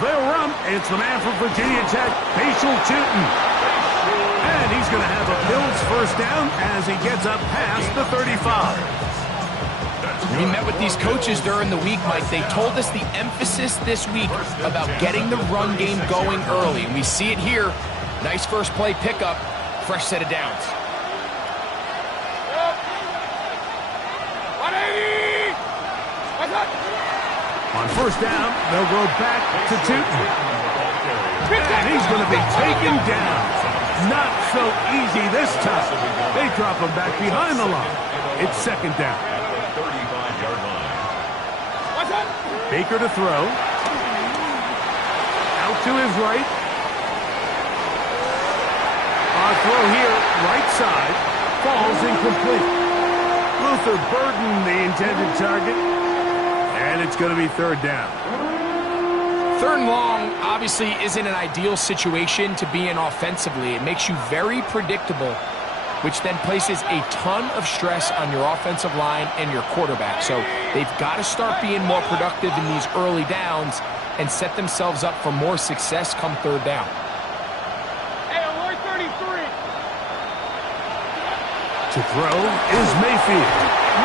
They'll run. It's the man from Virginia Tech, Facial Tootin. And he's going to have a BILLZ first down as he gets up past the 35. We met with these coaches during the week, Mike. They told us the emphasis this week about getting the run game going early. And we see it here. Nice first play pickup. Fresh set of downs. On first down, they'll go back to Tootin. And he's going to be taken down. Not so easy this time. They drop him back behind the line. It's second down. Baker to throw. Out to his right. On throw here, right side. Falls incomplete. Luther Burden, the intended target. And it's going to be third down. Third and long obviously isn't an ideal situation to be in offensively. It makes you very predictable, which then places a ton of stress on your offensive line and your quarterback. So they've got to start being more productive in these early downs and set themselves up for more success come third down. Hey, alert 33. To throw is Mayfield.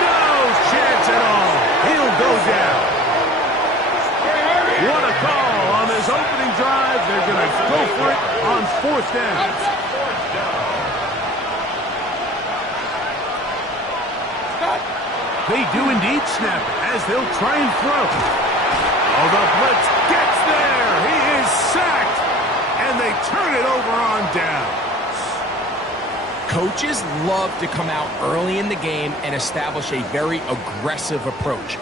No chance at all. He'll go down. What a call on this opening drive. They're going to go for it on fourth down. They do indeed snap it as they'll try and throw. Oh, the blitz gets there. He is sacked. And they turn it over on down. Coaches love to come out early in the game and establish a very aggressive approach.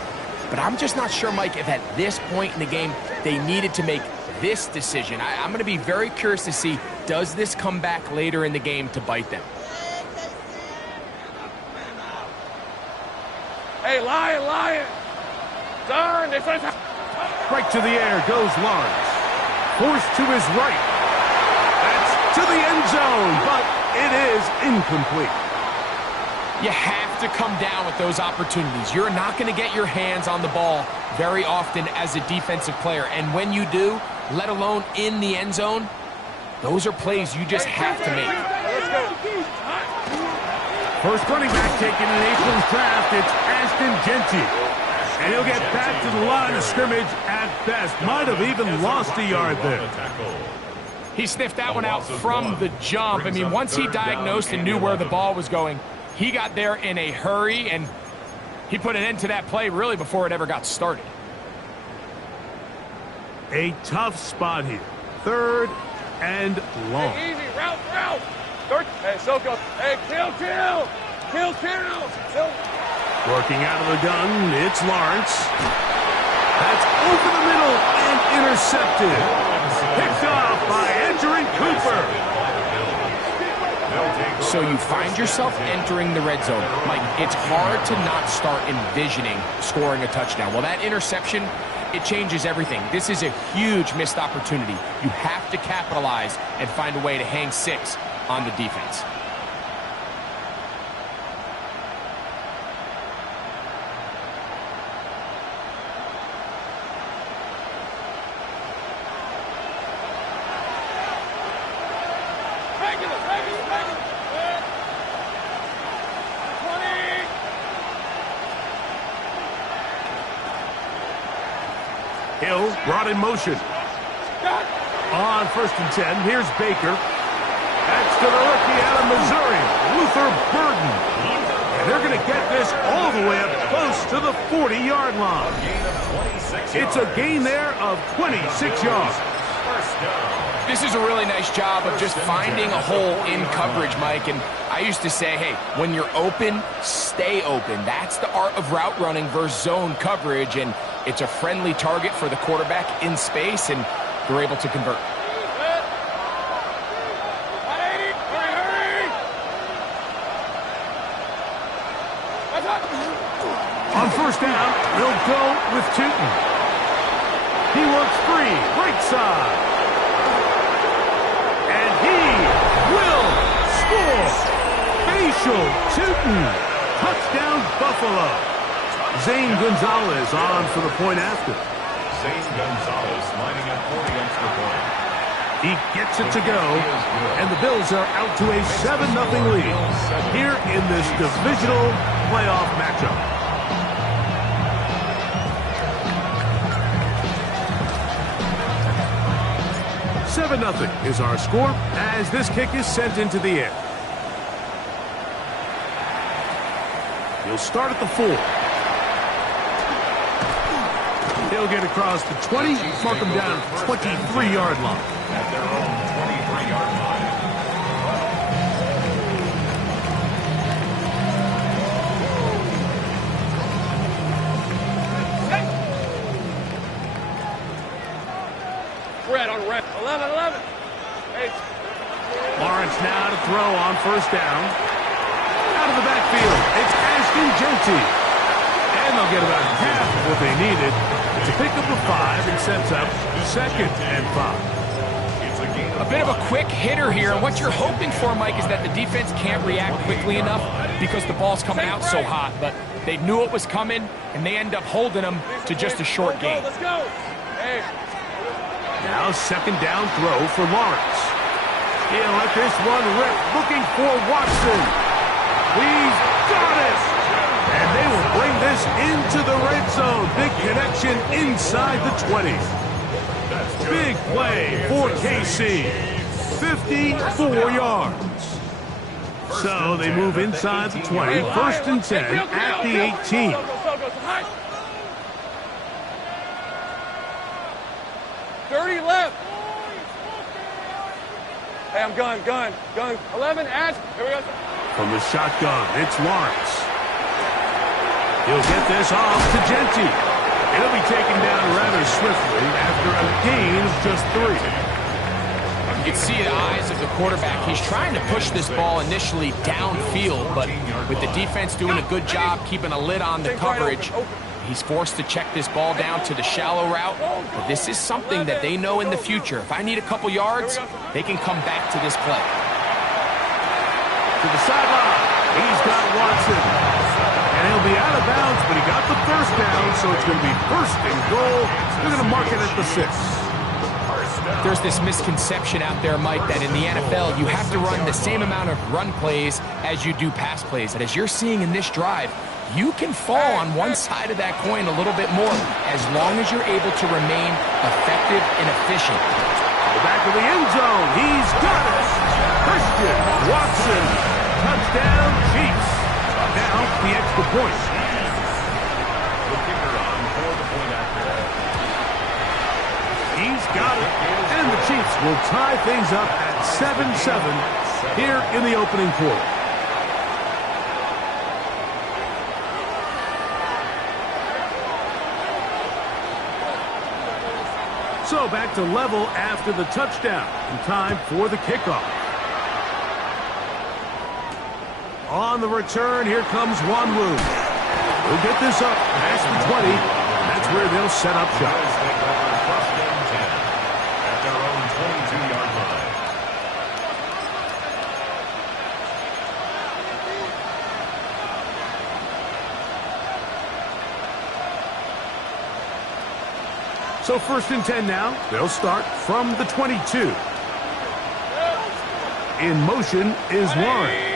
But I'm just not sure, Mike, if at this point in the game they needed to make this decision. I'm going to be very curious to see, does this come back later in the game to bite them? Hey, Lion. Turn. Right to the air goes Lawrence. Forced to his right. That's to the end zone, but it is incomplete. You have to come down with those opportunities. You're not going to get your hands on the ball very often as a defensive player. And when you do, let alone in the end zone, those are plays you just have to make. First running back taken in April's draft, it's Ashton Genty. And he'll get back to the line of scrimmage at best. Might have even lost a yard there. He sniffed that one out from the jump. I mean, once he diagnosed and knew where the ball was going, he got there in a hurry, and he put an end to that play really before it ever got started. A tough spot here. Third and long. Hey, easy. Route. Hey, Soko. Hey, kill. Working out of the gun, it's Lawrence. That's over the middle and intercepted. Picked off by Andrew Cooper. So you find yourself entering the red zone. Mike, it's hard to not start envisioning scoring a touchdown. Well, that interception, it changes everything. This is a huge missed opportunity. You have to capitalize and find a way to hang six on the defense. Hill brought in motion. On first and 10, here's Baker. That's to the rookie out of Missouri, Luther Burden. And they're going to get this all the way up close to the 40-yard line. It's a gain there of 26 yards. This is a really nice job of just finding a hole in coverage, Mike. And I used to say, hey, when you're open, stay open. That's the art of route running versus zone coverage. And it's a friendly target for the quarterback in space, and they're able to convert. On first down, they'll go with Tootin. He works free, right side. And he will score. Facial Tootin. Touchdown, Buffalo. Zane Gonzalez on for the point after. He gets it to go, and the Bills are out to a 7-0 lead here in this divisional playoff matchup. $7-0 is our score as this kick is sent into the air. He'll start at the 4. He'll get across the 20, mark him down at the 23-yard line. At their own 23-yard line. Red on red. 11. Hey. Lawrence now to throw on first down. Out of the backfield, it's Ashton Genty. And they'll get about half of what they needed to pick up a 5 and sets up 2nd and 5. A bit of a quick hitter here, and what you're hoping for, Mike, is that the defense can't react quickly enough because the ball's coming out so hot. But they knew it was coming, and they end up holding them to just a short gain. Let's go. Hey. Now 2nd down throw for Lawrence. He'll let this one rip, looking for Watson. He's got it! And they will bring this into the red zone. Big connection inside the 20. Big play for KC. 54 yards. So they move inside the 20. 1st and 10 at the 18. 30 left. Hey, I'm gun. 11, Ash. Here we go. From the shotgun, it's Lawrence. He'll get this off to Genty. It'll be taken down rather swiftly after a gain of just 3. You can see the eyes of the quarterback. He's trying to push this ball initially downfield, but with the defense doing a good job keeping a lid on the coverage, he's forced to check this ball down to the shallow route. But this is something that they know in the future. If I need a couple yards, they can come back to this play. To the sideline. He's got Watson. And he'll be out of bounds, but he got the first down, so it's going to be 1st and goal. They're going to mark it at the 6. There's this misconception out there, Mike, that in the NFL, you have to run the same amount of run plays as you do pass plays. And as you're seeing in this drive, you can fall on one side of that coin a little bit more as long as you're able to remain effective and efficient. The back of the end zone. He's got it. Christian Watson. Touchdown, Chiefs. Now the extra point. The kicker on for the point after. He's got it. And the Chiefs will tie things up at 7-7 here in the opening quarter. So back to level after the touchdown. And time for the kickoff. On the return, here comes Wanwu. He'll get this up past the 20. That's where they'll set up shop. First and 10 at their own 22-yard line. So 1st and 10 now. They'll start from the 22. In motion is Warren.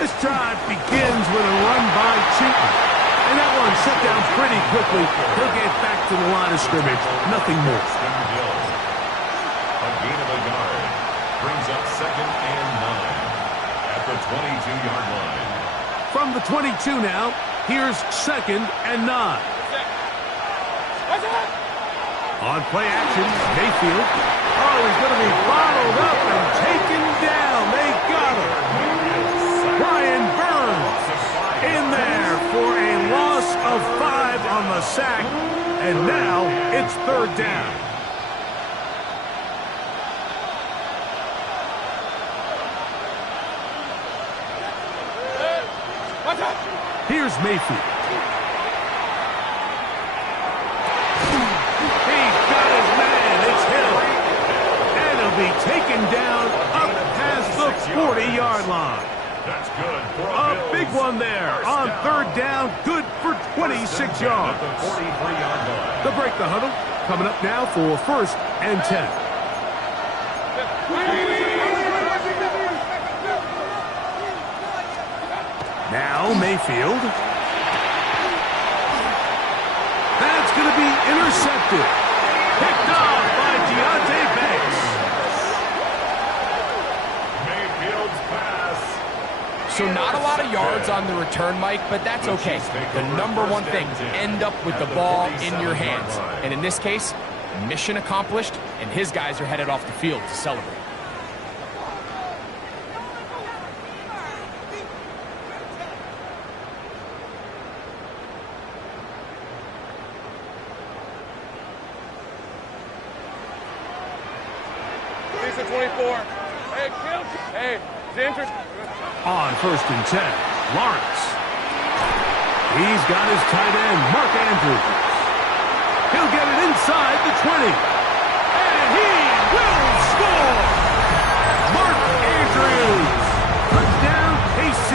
This drive begins with a run by Cheaton. And that one set down pretty quickly. He'll get back to the line of scrimmage. Nothing more. A gain of a yard brings up 2nd and 9 at the 22-yard line. From the 22 now, here's 2nd and 9. On play action, Mayfield. Oh, he's going to be bottled up and taken down. They got him. Brian Burns in there for a loss of 5 on the sack. And now it's 3rd down. Here's Mayfield. He's got his man. It's Hill. And he'll be taken down up past the 40-yard line. That's good for A BILLZ. big one there First on down. third down. Good for 26 yards. At the 43-yard line. The break the huddle coming up now for first and 10. Now Mayfield. That's going to be intercepted. Picked off by Deontay Banks. Mayfield's pass. So not a lot of yards on the return, Mike, but that's okay. The number one thing, end up with the ball in your hands. And in this case, mission accomplished, and his guys are headed off the field to celebrate. He's a 24. Hey, kill. Hey, Ginger. On first and 10, Lawrence. He's got his tight end, Mark Andrews. He'll get it inside the 20. And he will score! Mark Andrews. Touchdown, KC.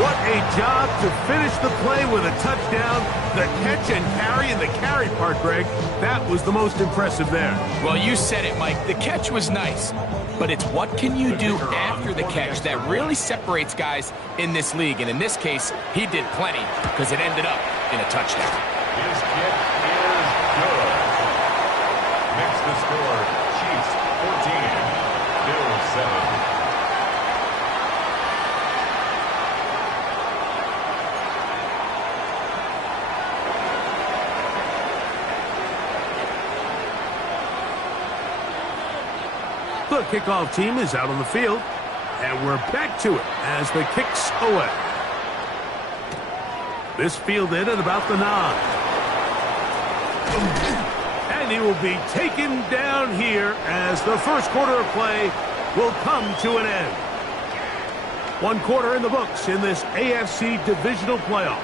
What a job to finish the play with a touchdown. The catch and carry, and the carry part, Greg, that was the most impressive there. Well, you said it, Mike. The catch was nice, but it's what can you do after the catch that really separates guys in this league. And in this case, he did plenty because it ended up in a touchdown. His kick is good. Makes the score Chiefs 14, BILLZ 7. The kickoff team is out on the field, and we're back to it as the kick's away. This fielded at about the 9. And he will be taken down here as the first quarter of play will come to an end. One quarter in the books in this AFC divisional playoff.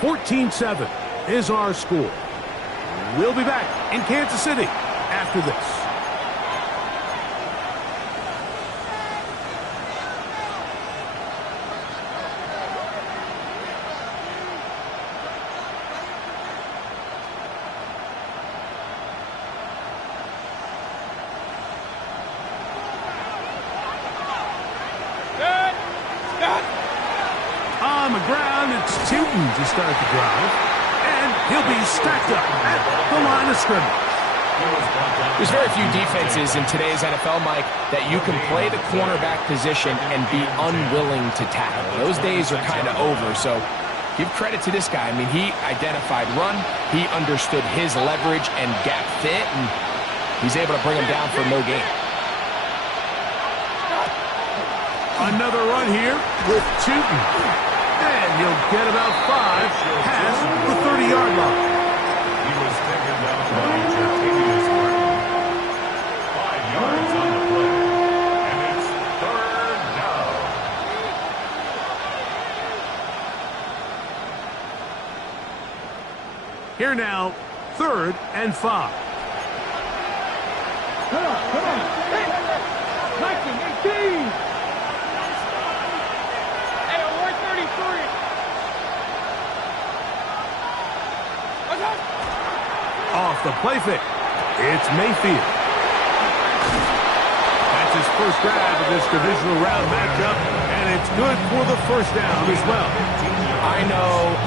14-7 is our score. We'll be back in Kansas City after this. On the ground, it's Tootin to start the drive. And he'll be stacked up at the line of scrimmage. There's very few defenses in today's NFL, Mike, that you can play the cornerback position and be unwilling to tackle. Those days are kind of over, so give credit to this guy. I mean, he identified run, he understood his leverage and gap fit, and he's able to bring him down for no gain. Another run here with Tootin. And he'll get about 5 past the 30-yard line. He was taken down by Jartavius Martin. 5 yards on the play. And it's third down. Here now, 3rd and 5. Come on. Hey, 19, 18. Off the play fake, it's Mayfield. That's his first grab of this divisional round matchup, and it's good for the first down as well. I know,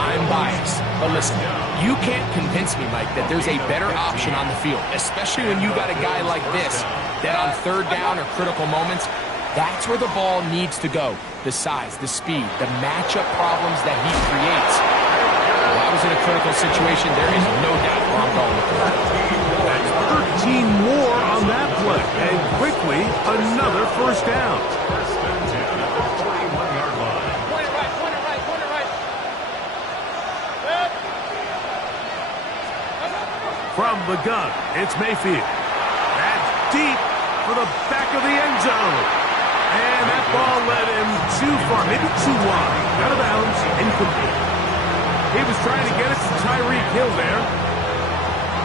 I'm biased. But listen, you can't convince me, Mike, that there's a better option on the field, especially when you got a guy like this, that on third down or critical moments, that's where the ball needs to go. The size, the speed, the matchup problems that he creates. If I was in a critical situation, there is no doubt where I'm going with that. That's 13 more on that play, and quickly another first down. First and 10 at the 41-yard line. Point it right. From the gun, it's Mayfield. That's deep for the back of the end zone. And that ball led him too far, maybe too wide. Out of bounds, incomplete. He was trying to get it to Tyreek Hill there.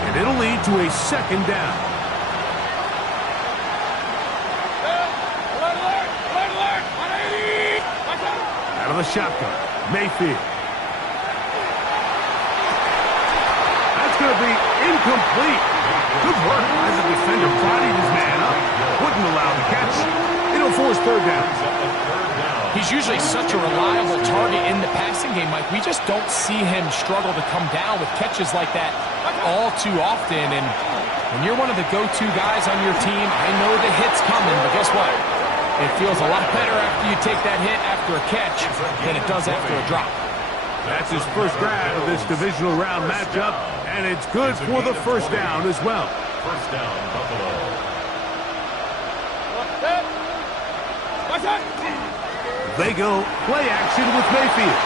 And it'll lead to a second down. Out of the shotgun, Mayfield. That's going to be incomplete. Good work as the defender bodied his man up. Wouldn't allow the catch. It'll force third down. He's usually such a reliable target in the passing game, Mike. We just don't see him struggle to come down with catches like that all too often. And when you're one of the go-to guys on your team, I know the hit's coming, but guess what? It feels a lot better after you take that hit after a catch than it does after a drop. That's his first grab of this divisional round matchup, and it's good for the first down as well. First down, Buffalo. They go play action with Mayfield.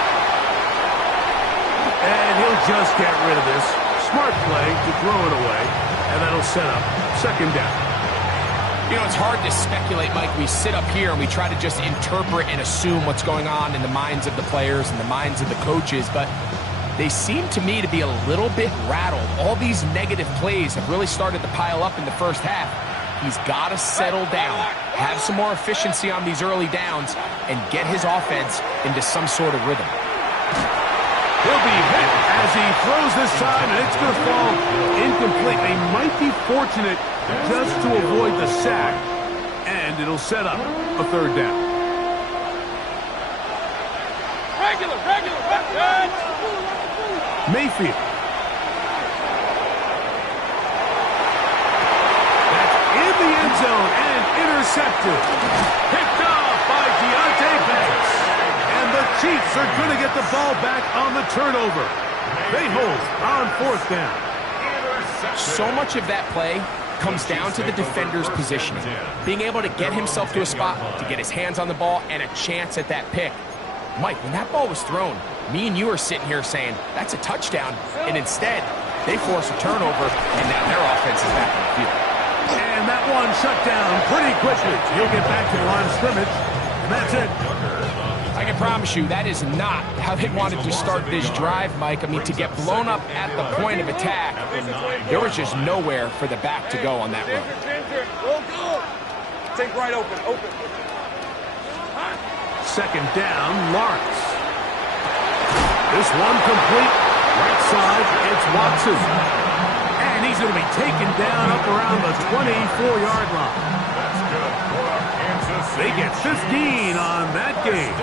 And he'll just get rid of this. Smart play to throw it away, and that'll set up second down. You know, it's hard to speculate, Mike. We sit up here and we try to just interpret and assume what's going on in the minds of the players and the minds of the coaches, but they seem to me to be a little bit rattled. All these negative plays have really started to pile up in the first half. He's got to settle down, have some more efficiency on these early downs, and get his offense into some sort of rhythm. He'll be hit as he throws this time, and it's going to fall incomplete. They might be fortunate just to avoid the sack, and it'll set up a third down. Regular. Mayfield. That's in the end zone and intercepted. Picked off by Banks. And the Chiefs are going to get the ball back on the turnover. They hold on fourth down. So much of that play comes down to the defender's positioning. Being able to get himself to a spot, to get his hands on the ball, and a chance at that pick. Mike, when that ball was thrown, me and you are sitting here saying, that's a touchdown. And instead, they force a turnover, and now their offense is back on the field. And that one shut down pretty quickly. He'll get back to the line of scrimmage, and that's it. I can promise you, that is not how they wanted to start this drive, Mike. I mean, to get blown up at the point of attack, there was just nowhere for the back to go on that run. Take right open. Second down, Lawrence. This one complete. Right side, it's Watson. And he's going to be taken down up around the 24-yard line. They get 15 on that game.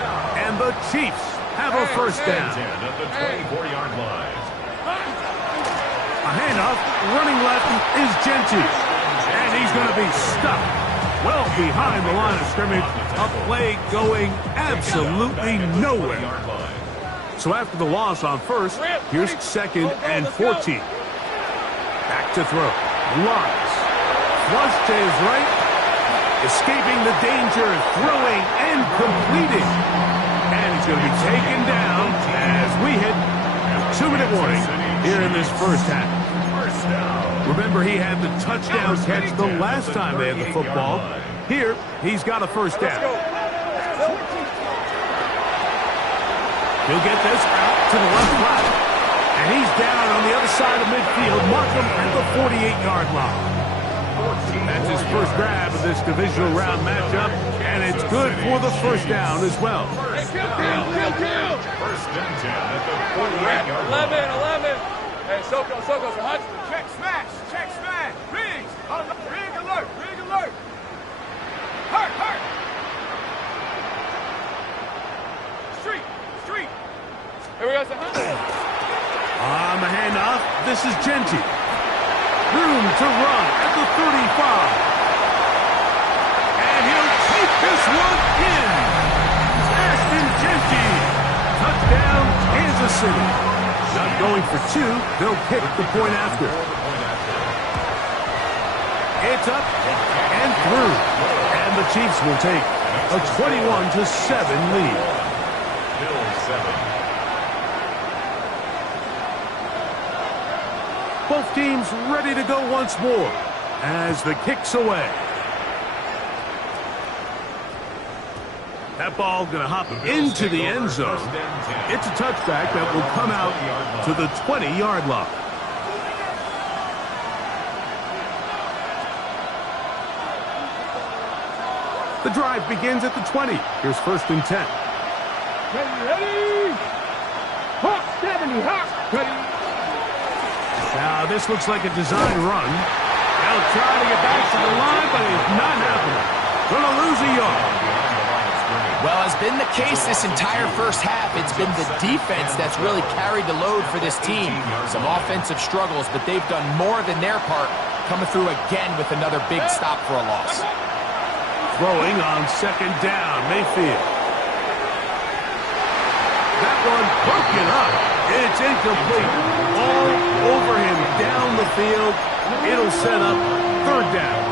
And the Chiefs have a first down. At the 24-yard line. A handoff, running left is Gentry. And he's going to be stuck well behind the line of scrimmage. A play going absolutely nowhere. So after the loss on first, here's second and 14. Back to throw. Lawrence. Flush to his right. Escaping the danger, throwing and completing. And he's going to be taken down as we hit a 2-minute warning here in this first half. Remember, he had the touchdown catch the last time they had the football. Here, he's got a first down. He'll get this out to the left flat. And he's down on the other side of midfield. Mark him at the 48-yard line. That's his first grab of this divisional round matchup, and it's good for the first down as well. First and 10 at the 48-yard line. 11. Hey, Soko, Hutch. Check smash. Rig alert. Hurt. Street. Here we go, Hutch. On the handoff, this is Gentry. Room to run at the 35. And he'll take this one in. Ashton Gentry. Touchdown, Kansas City. Not going for two. They'll kick the point after. It's up and through. And the Chiefs will take a 21-7 lead. BILLZ 7. Both teams ready to go once more as the kick's away. That ball going to hop into the end zone. It's a touchback that will come out to the 20-yard line. The drive begins at the 20. Here's first and 10. Ready? Hawk 70, Hawk. Ready? Now, this looks like a design run. They'll try to get back to the line, but it's not happening. Gonna lose a yard. Well, as been the case this entire first half, it's been the defense that's really carried the load for this team. Some offensive struggles, but they've done more than their part, coming through again with another big stop for a loss. Throwing on second down, Mayfield. That one broken up. It's incomplete. All over him down the field. It'll set up third down.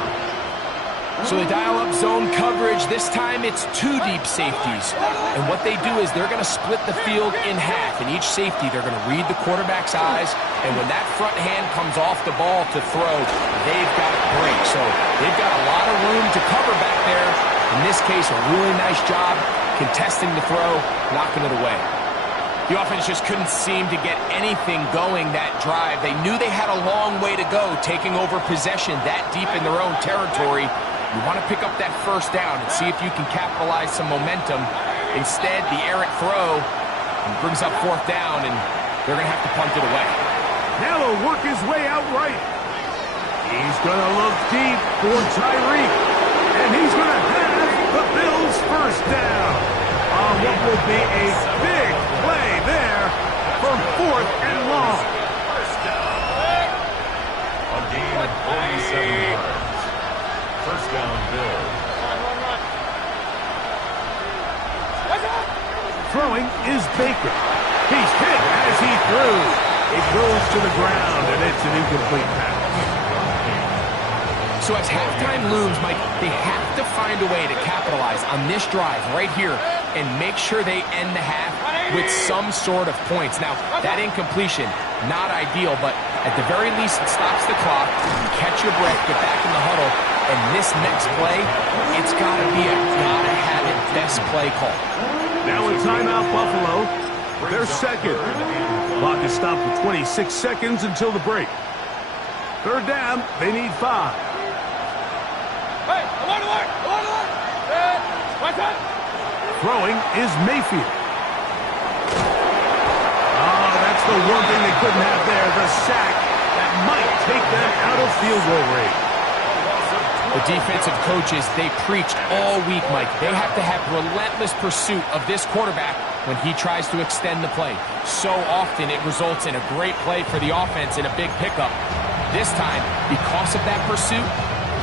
So they dial up zone coverage. This time it's two deep safeties. And what they do is they're going to split the field in half. In each safety, they're going to read the quarterback's eyes. And when that front hand comes off the ball to throw, they've got to break. So they've got a lot of room to cover back there. In this case, a really nice job contesting the throw, knocking it away. The offense just couldn't seem to get anything going that drive. They knew they had a long way to go, taking over possession that deep in their own territory. You want to pick up that first down and see if you can capitalize some momentum. Instead, the errant throw brings up fourth down, and they're going to have to punt it away. Now he'll work his way out right. He's going to look deep for Tyreek, and he's going to have the Bills first down on what will be a big play there for fourth and long. A gain of 47 yards. First down, Bills. Throwing is Baker. He's hit as he threw. It goes to the ground, and it's an incomplete pass. So as halftime looms, Mike, they have to find a way to capitalize on this drive right here and make sure they end the half with some sort of points. Now, that incompletion, not ideal, but at the very least, it stops the clock. Catch your breath, get back in the huddle, and this next play, it's got to be a gotta-have-it best play call. Now a timeout, Buffalo. They're second. Clock is stopped for 26 seconds until the break. Third down, they need 5. Hey, alert! Throwing is Mayfield. Oh, that's the one thing they couldn't have there, the sack that might take them out of field goal range. The defensive coaches, they preach all week, Mike. They have to have relentless pursuit of this quarterback when he tries to extend the play. So often it results in a great play for the offense and a big pickup. This time, because of that pursuit,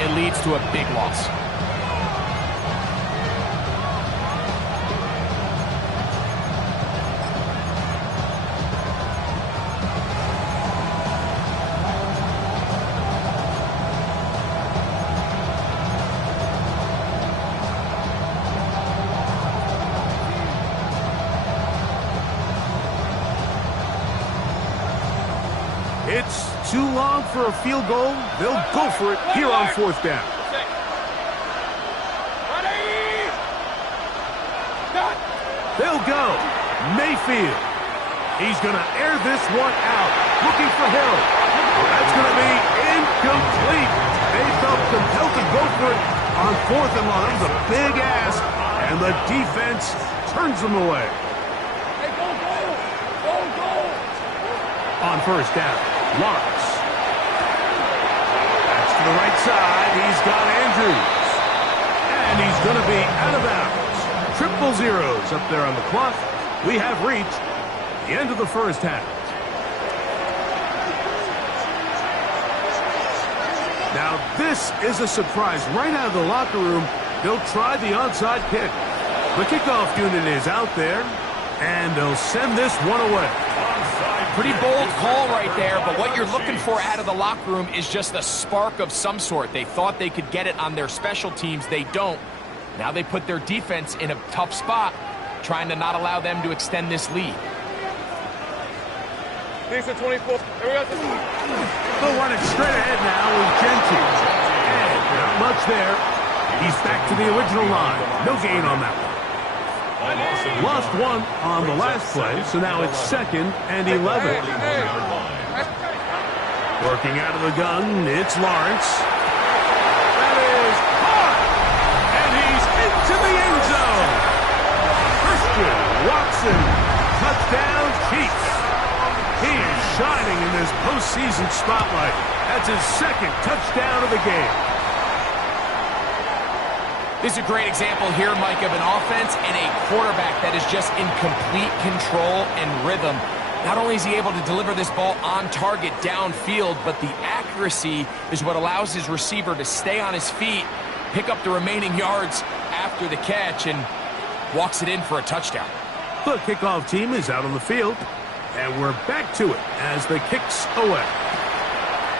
it leads to a big loss. It's too long for a field goal. They'll go for it here on fourth down. They'll go. Mayfield. He's going to air this one out. Looking for Hill. That's going to be incomplete. They felt compelled to go for it on fourth and long. That was a big ask, and the defense turns them away. On first down, Lawrence. That's to the right side. He's got Andrews. And he's going to be out of bounds. Triple zeros up there on the clock. We have reached the end of the first half. Now, this is a surprise. Right out of the locker room, they'll try the onside kick. The kickoff unit is out there, and they'll send this one away. Pretty bold call right there, but what you're looking for out of the locker room is just a spark of some sort. They thought they could get it on their special teams. They don't. Now they put their defense in a tough spot, trying to not allow them to extend this lead. Decent 24. Here we go. They'll run it straight ahead now with Jenkins. And not much there. He's back to the original line. No gain on that one. Lost one on the last play, so now it's 2nd and 11. Working out of the gun, it's Lawrence. That is hard, and he's into the end zone. Christian Watson, touchdown Chiefs. He is shining in this postseason spotlight. That's his second touchdown of the game. This is a great example here, Mike, of an offense and a quarterback that is just in complete control and rhythm. Not only is he able to deliver this ball on target downfield, but the accuracy is what allows his receiver to stay on his feet, pick up the remaining yards after the catch, and walks it in for a touchdown. The kickoff team is out on the field, and we're back to it as the kicks away.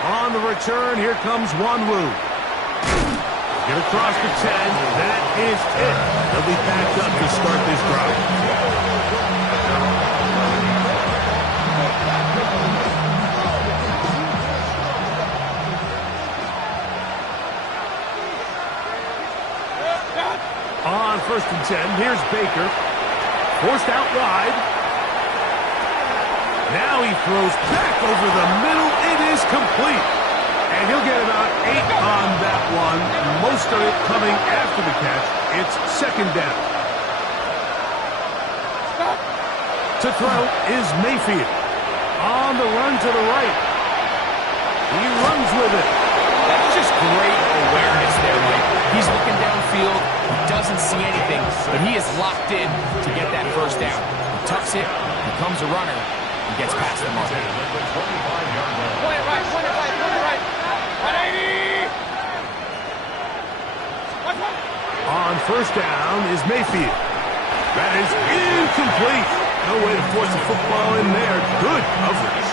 On the return, here comes Wanwu. Get across the 10. That is it. They'll be backed up to start this drive. On first and 10, here's Baker. Forced out wide. Now he throws back over the middle. It is complete. And he'll get about 8 on that one. Most of it coming after the catch. It's second down. To throw is Mayfield. On the run to the right. He runs with it. That's just great awareness there, Mike. He's looking downfield. He doesn't see anything, but he is locked in to get that first down. He tucks it, becomes a runner, and gets past the mark. Point it right, point it right, point it right. 180! On first down is Mayfield. That is incomplete. No way to force the football in there. Good coverage.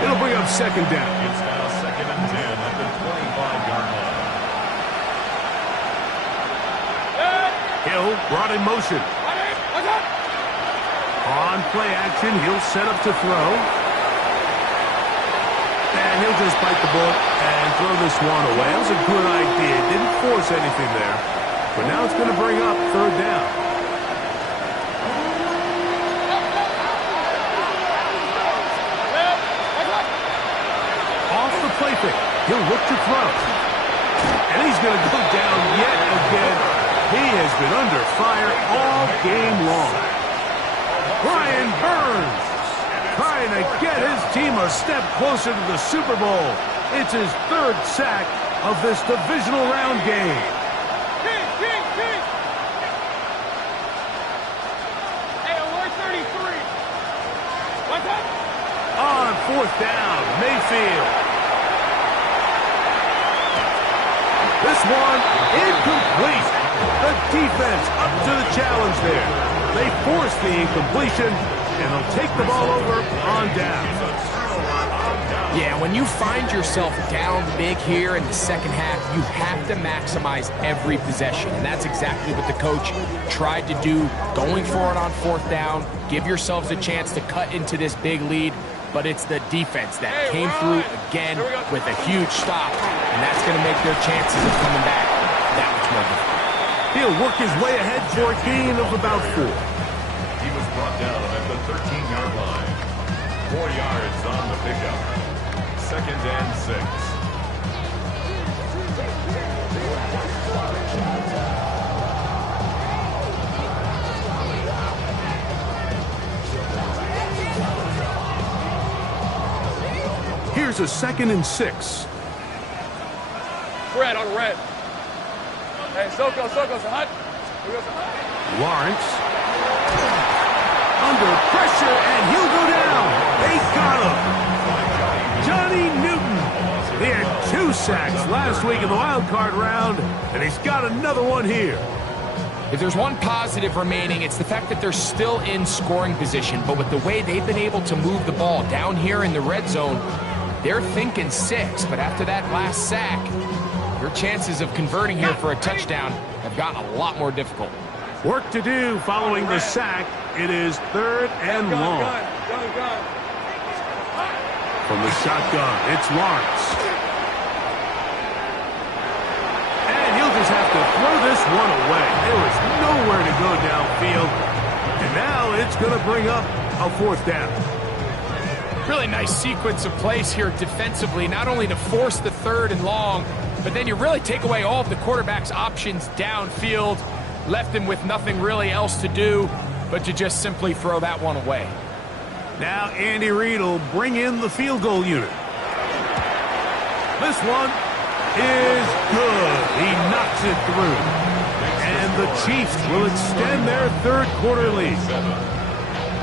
It'll bring up second down. It's now second and 10 at the 25-yard line. Hill brought in motion. On play action, he'll set up to throw. And he'll just bite the bullet and throw this one away. That was a good idea. Didn't force anything there. But now it's going to bring up third down. Off the play fake. He'll look to throw. And he's going to go down yet again. He has been under fire all game long. Brian Burns trying to get his team a step closer to the Super Bowl. It's his third sack of this divisional round game. Hey, alert 33. What's up? On fourth down, Mayfield. This one incomplete. The defense up to the challenge there. They force the incompletion, and they'll take the ball over on down. Yeah, when you find yourself down big here in the second half, you have to maximize every possession. And that's exactly what the coach tried to do, going for it on fourth down. Give yourselves a chance to cut into this big lead. But it's the defense that came through again with a huge stop. And that's going to make their chances of coming back that much more difficult. He'll work his way ahead for a gain of about 4. He was brought down at the 13-yard line. 4 yards on the pickup. Second and 6. Here's a second and 6. Red on red. Hey, Soko, hot. Lawrence. Under pressure, and he'll go down. They got him. Johnny Newton. He had 2 sacks last week in the wild card round, and he's got another one here. If there's one positive remaining, it's the fact that they're still in scoring position. But with the way they've been able to move the ball down here in the red zone, they're thinking 6. But after that last sack, your chances of converting here for a touchdown have gotten a lot more difficult. Work to do following the sack. It is third and long. Gun. From the shotgun, it's Lawrence. And he'll just have to throw this one away. There is nowhere to go downfield. And now it's going to bring up a fourth down. Really nice sequence of plays here defensively, not only to force the third and long, but then you really take away all of the quarterback's options downfield, left him with nothing really else to do. but to just simply throw that one away. Now Andy Reid will bring in the field goal unit. This one is good. He knocks it through. And the Chiefs will extend their third quarter lead.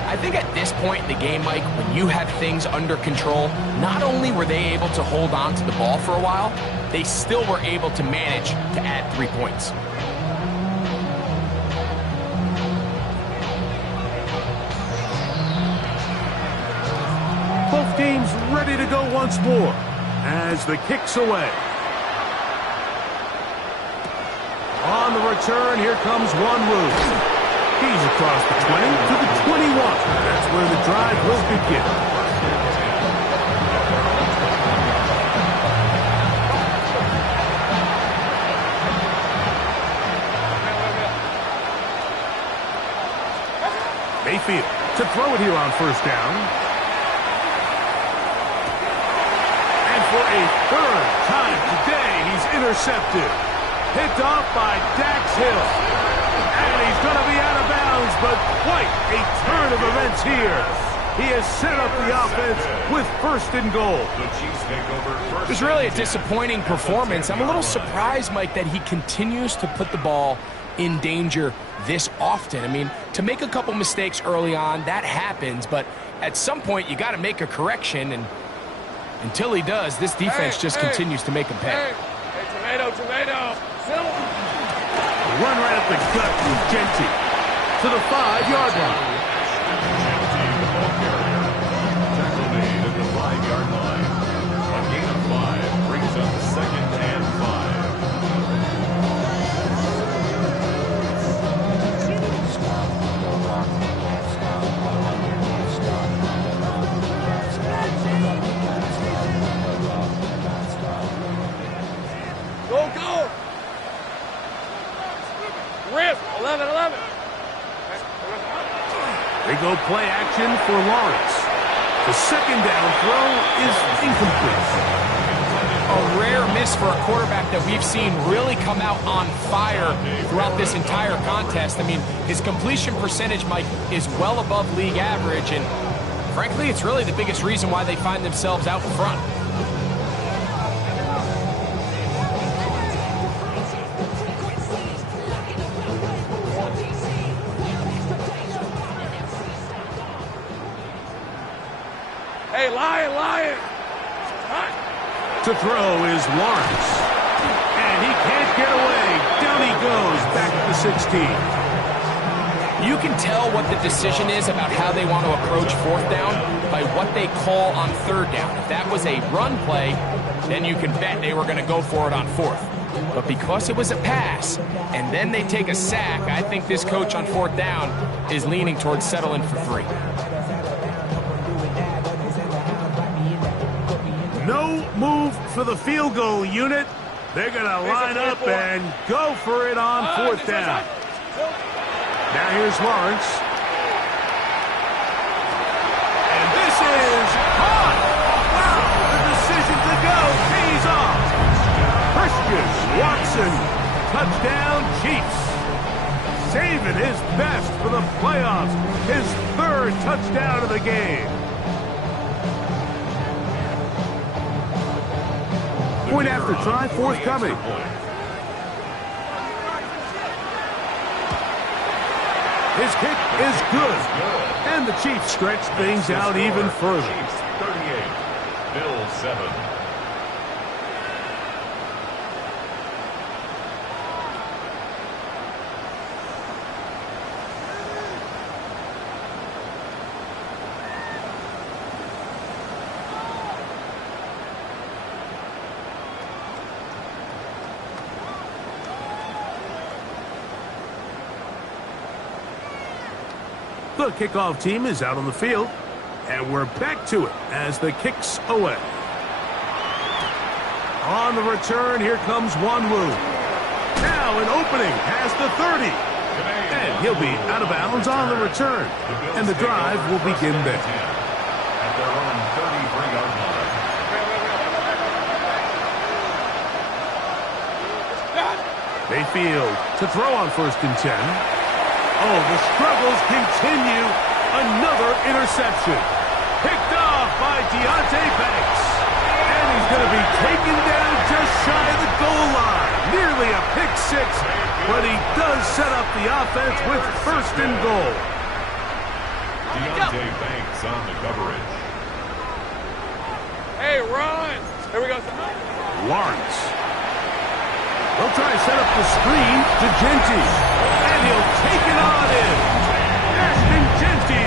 I think at this point in the game, Mike, when you have things under control, not only were they able to hold on to the ball for a while, they still were able to manage to add 3 points. Both teams ready to go once more as the kick's away. On the return, here comes Wanwu. He's across the 20 to the 21. That's where the drive will begin. Mayfield to throw it here on first down. And for a third time today, he's intercepted. Picked off by Dax Hill. And he's going to be out of bounds, but quite a turn of events here. He has set up the offense with first and goal. It's really a disappointing performance. I'm a little surprised, Mike, that he continues to put the ball in danger this often. I mean, to make a couple mistakes early on, that happens, but at some point you got to make a correction, and until he does, this defense just continues to make him pay. Hey, tomato. Run right up the gut from Genty to the 5-yard line. Genty, the ball carrier. Tackle made at the 5-yard line. A gain of 5 brings up the 2nd and 5. Go! Rip, 11. They go play action for Lawrence. The second down throw is incomplete. A rare miss for a quarterback that we've seen really come out on fire throughout this entire contest. I mean, his completion percentage, Mike, is well above league average, and frankly, it's really the biggest reason why they find themselves out in front. Hey, Lion! To throw is Lawrence. And he can't get away. Down he goes, back to the 16. You can tell what the decision is about how they want to approach fourth down by what they call on third down. If that was a run play, then you can bet they were going to go for it on fourth. But because it was a pass, and then they take a sack, I think this coach on fourth down is leaning towards settling for 3. No move for the field goal unit. They're going to line up and go for it on fourth down. Now here's Lawrence. And this is caught. Wow, the decision to go pays off. Christian Watson, touchdown Chiefs. Saving his best for the playoffs. His 3rd touchdown of the game. Point after try, forthcoming. His kick is good. And the Chiefs stretch things out even further. 38, BILLZ 7. The kickoff team is out on the field, and we're back to it as the kick's away. On the return, here comes Wanwu. Now an opening past the 30. And he'll be out of bounds on the return. And the drive will begin there. At their own 33-yard line. Mayfield to throw on 1st and 10. Oh, the struggles continue. Another interception. Picked off by Deontay Banks. And he's going to be taken down just shy of the goal line. Nearly a pick six, but he does set up the offense with first and goal. Deontay Banks on the coverage. Hey, run! Here we go. Lawrence. They'll try to set up the screen to Genty. And he'll take it on in. Ashton Genty.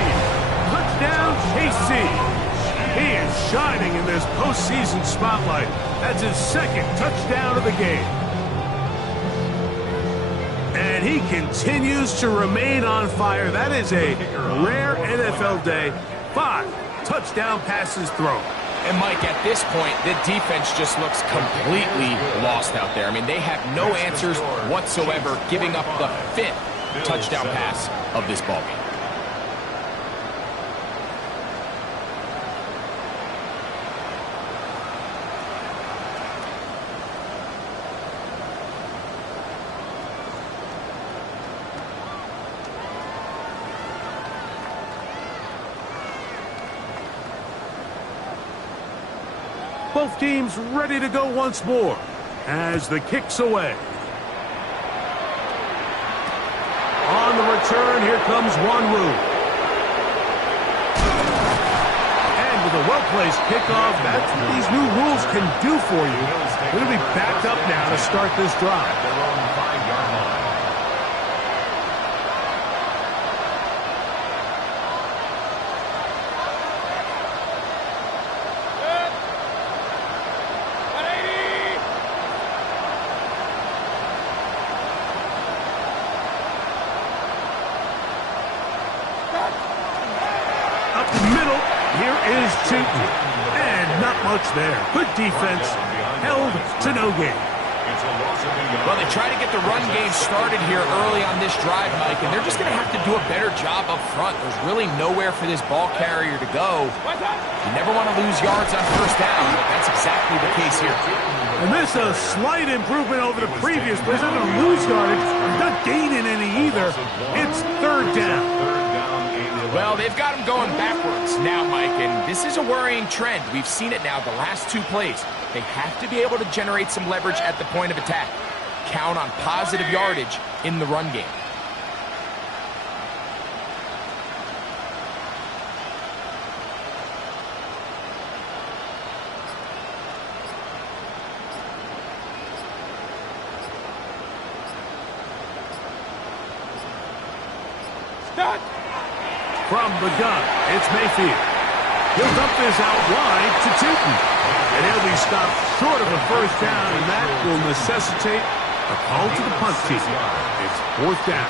Touchdown, KC. He is shining in this postseason spotlight. That's his second touchdown of the game. And he continues to remain on fire. That is a rare NFL day. 5 touchdown passes thrown. And, Mike, at this point, the defense just looks completely lost out there. I mean, they have no answers whatsoever, giving up the 5th touchdown pass of this ballgame. Both teams ready to go once more as the kick's away. On the return, here comes Wanwu. And with a well-placed kickoff, that's what these new rules can do for you. We're going to be backed up now to start this drive. At their own 5-yard line. Up the middle, here is Tootin. And not much there. Good defense, held to no gain. It's a loss of a yard. Well, they try to get the run game started here early on this drive, Mike, and they're just going to have to do a better job up front. There's really nowhere for this ball carrier to go. You never want to lose yards on first down, but that's exactly the case here. And this is a slight improvement over the previous play. They're going to lose yardage. Not gaining any either. It's third down. Well, they've got him going backwards now, Mike, and this is a worrying trend. We've seen it now the last 2 plays. They have to be able to generate some leverage at the point of attack. Count on positive yardage in the run game. From the gun, it's Mayfield. He'll dump this out wide to Tootin. And he'll be stopped short of a first down, and that will necessitate a call to the punt team. It's fourth down.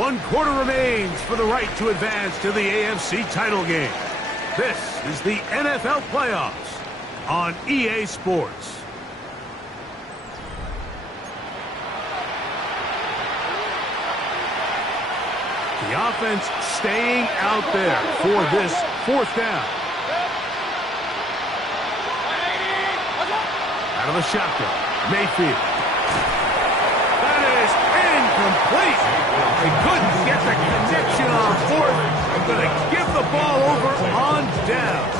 1 quarter remains for the right to advance to the AFC title game. This is the NFL playoffs on EA Sports. The offense staying out there for this fourth down. Out of the shotgun, Mayfield. That is incomplete. They couldn't get the connection on fourth. I'm going to give the ball over on down.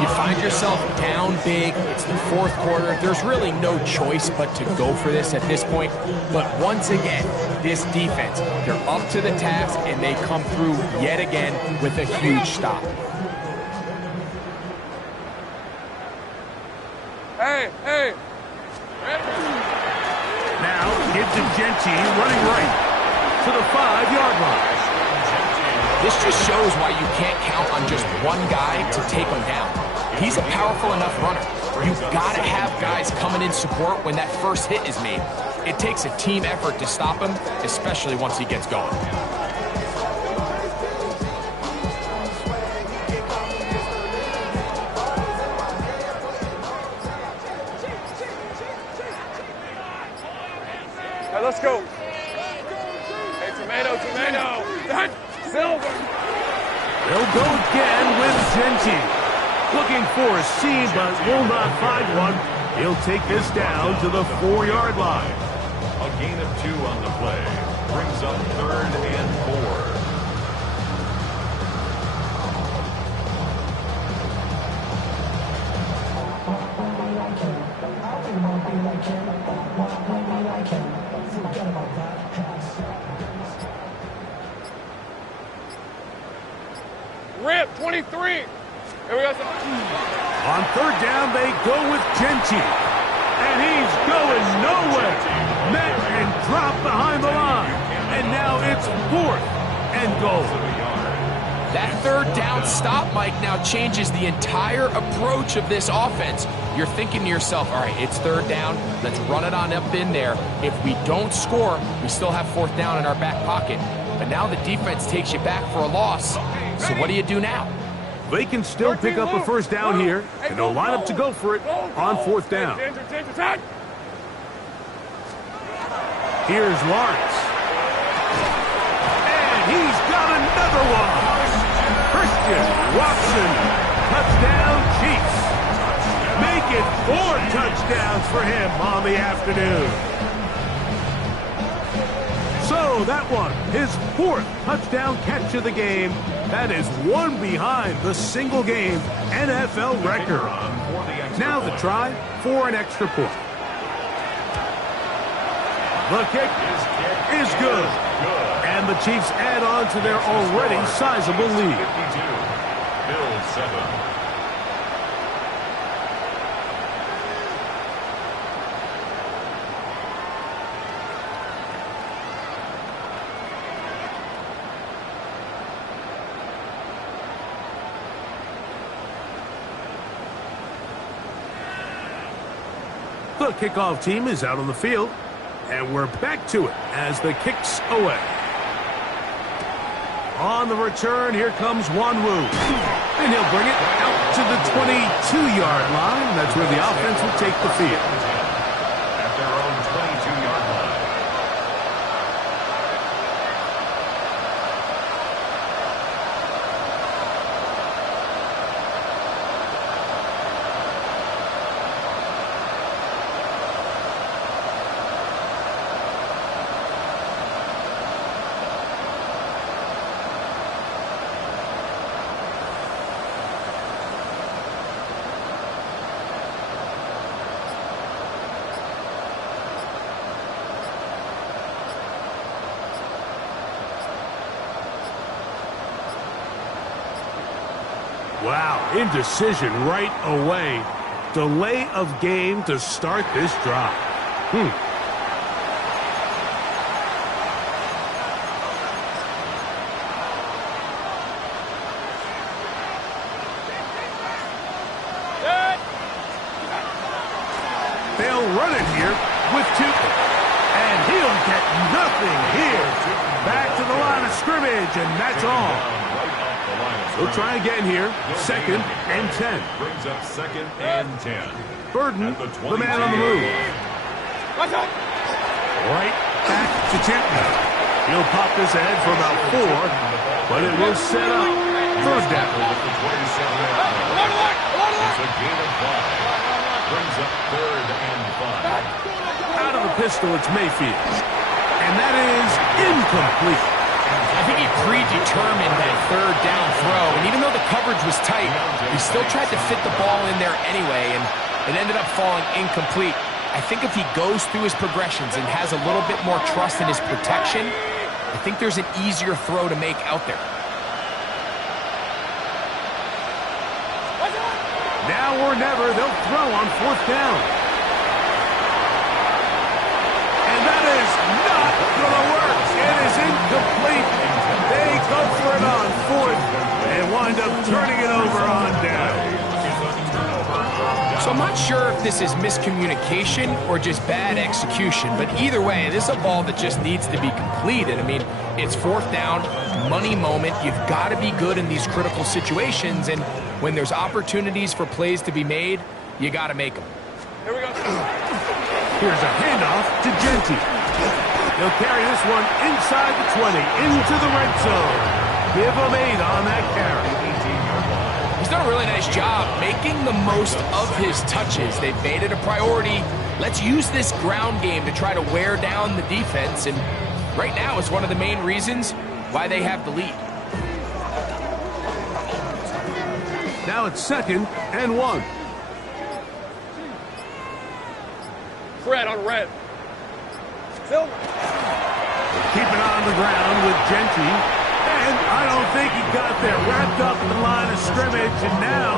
You find yourself down big. It's the 4th quarter. There's really no choice but to go for this at this point. But once again, this defense, they're up to the task, and they come through yet again with a huge stop. Hey. Now, give to Genty running right to the 5-yard line. This just shows why you can't count on just one guy to take him down. He's a powerful enough runner. You've got to have guys coming in support when that first hit is made. It takes a team effort to stop him, especially once he gets going. Hey, let's go. Hey, tomato. Silver. They'll go again with Genty. Looking for a seam, but will not find one. He'll take this down to the 4-yard line. A gain of 2 on the play. Brings up 3rd and 4. Rip, 23. Here we go. On 3rd down, they go with Genty. And he's going nowhere. Met and dropped behind the line. And now it's 4th and goal. That 3rd down stop, Mike, now changes the entire approach of this offense. You're thinking to yourself, all right, it's 3rd down. Let's run it on up in there. If we don't score, we still have 4th down in our back pocket. But now the defense takes you back for a loss. So what do you do now? They can still pick up a 1st down here, and they'll line up to go for it on 4th down. Here's Lawrence. And he's got another one. Christian Watson, touchdown Chiefs. Make it 4 touchdowns for him on the afternoon. So that one, his 4th touchdown catch of the game. That is one behind the single-game NFL record. Now the try for an extra point. The kick is good. And the Chiefs add on to their already sizable lead. 52. BILLZ 7. The kickoff team is out on the field, and we're back to it as the kick's away. On the return, here comes Wanwu, and he'll bring it out to the 22-yard line. That's where the offense will take the field. At their own 22-yard line. Wow, indecision right away. Delay of game to start this drive. They'll run it here with 2. And he'll get nothing here. Back to the line of scrimmage, and that's all. We'll try again here. 2nd and 10. Brings up 2nd and 10. Burden, the man on the move. Right back to Chipman. He'll pop this ahead for about 4, but it will set up 3rd down. It's a gain of 5. Brings up 3rd and 5. Out of the pistol, it's Mayfield. And that is incomplete. I think he predetermined that 3rd down throw, and even though the coverage was tight, he still tried to fit the ball in there anyway, and it ended up falling incomplete. I think if he goes through his progressions and has a little bit more trust in his protection, I think there's an easier throw to make out there. Now or never, they'll throw on 4th down. And that is not going to work. It is incomplete. They go for it on 4th and wind up turning it over on down. So I'm not sure if this is miscommunication or just bad execution, but either way, this is a ball that just needs to be completed. I mean, it's 4th down, money moment. You've got to be good in these critical situations, and when there's opportunities for plays to be made, you got to make them. Here we go. Here's a handoff to Genty. He'll carry this one inside the 20, into the red zone. Give him 8 on that carry. You He's done a really nice job making the most of his touches. They've made it a priority. Let's use this ground game to try to wear down the defense, and right now is one of the main reasons why they have the lead. Now it's 2nd and 1. Red on red. Silver. Keeping on the ground with Genty. And I don't think he got there. Wrapped up in the line of scrimmage, and now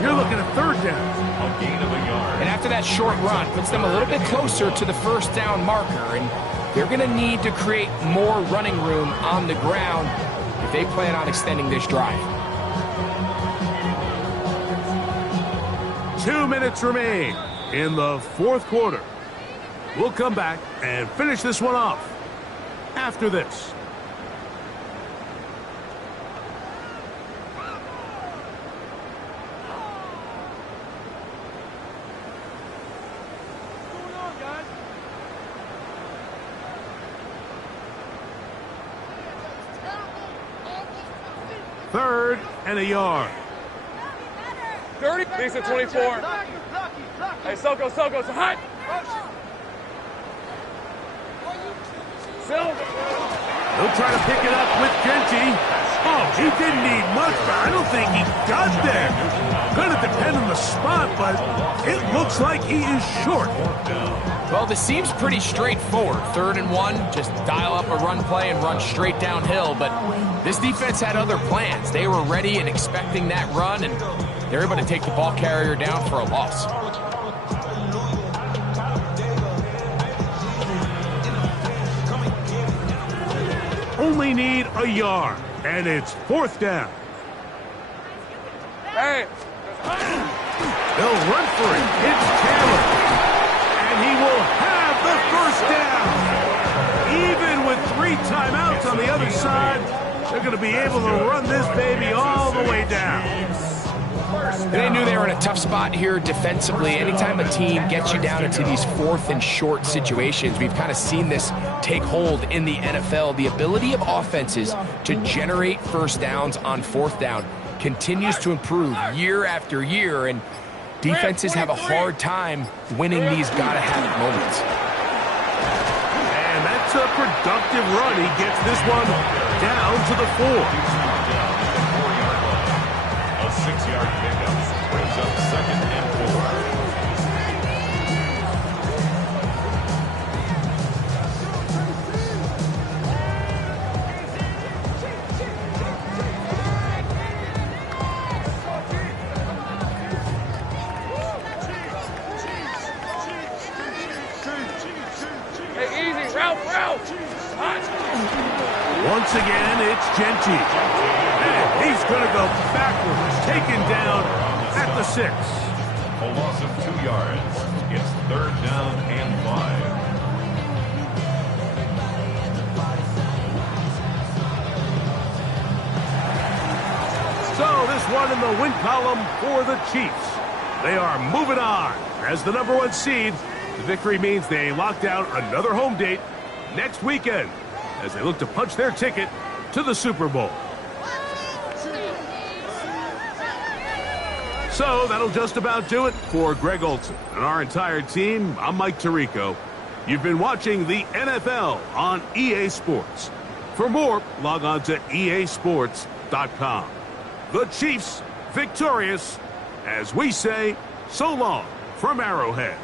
you're looking at 3rd down. A gain of a yard. And after that short run, puts them a little bit closer to the 1st down marker, and they're going to need to create more running room on the ground if they plan on extending this drive. 2 minutes remain in the 4th quarter. We'll come back and finish this one off after this. Third and a yard. 30. Makes it 24. Hey, Soko, it's hot. Silver. He'll try to pick it up with Genty. Oh, he didn't need much, but I don't think he got there. Gonna depend on the spot, but it looks like he is short. Well, this seems pretty straightforward. 3rd and 1, just dial up a run play and run straight downhill, but this defense had other plans. They were ready and expecting that run, and they're able to take the ball carrier down for a loss. Only need a yard, and it's 4th down. Hey. They'll run for it. It's Taylor. And he will have the 1st down. Even with 3 timeouts on the other side, they're going to be able to run this baby all the way down. They knew they were in a tough spot here defensively. Anytime a team gets you down into these 4th and short situations, we've kind of seen this take hold in the NFL. The ability of offenses to generate 1st downs on 4th down continues to improve year after year, and defenses have a hard time winning these gotta-have-it moments. And that's a productive run. He gets this one down to the 4. A 6-yard pickup brings up 2nd and 4. Hey, easy. Route. Hot. Once again, it's Genty. And he's going to go backwards, taken down at the 6. A loss of 2 yards. It's 3rd down and 5. So this one in the win column for the Chiefs. They are moving on as the #1 seed. The victory means they locked down another home date next weekend as they look to punch their ticket to the Super Bowl. So that'll just about do it for Greg Olson and our entire team. I'm Mike Tirico. You've been watching the NFL on EA Sports. For more, log on to easports.com. The Chiefs victorious, as we say, so long from Arrowhead.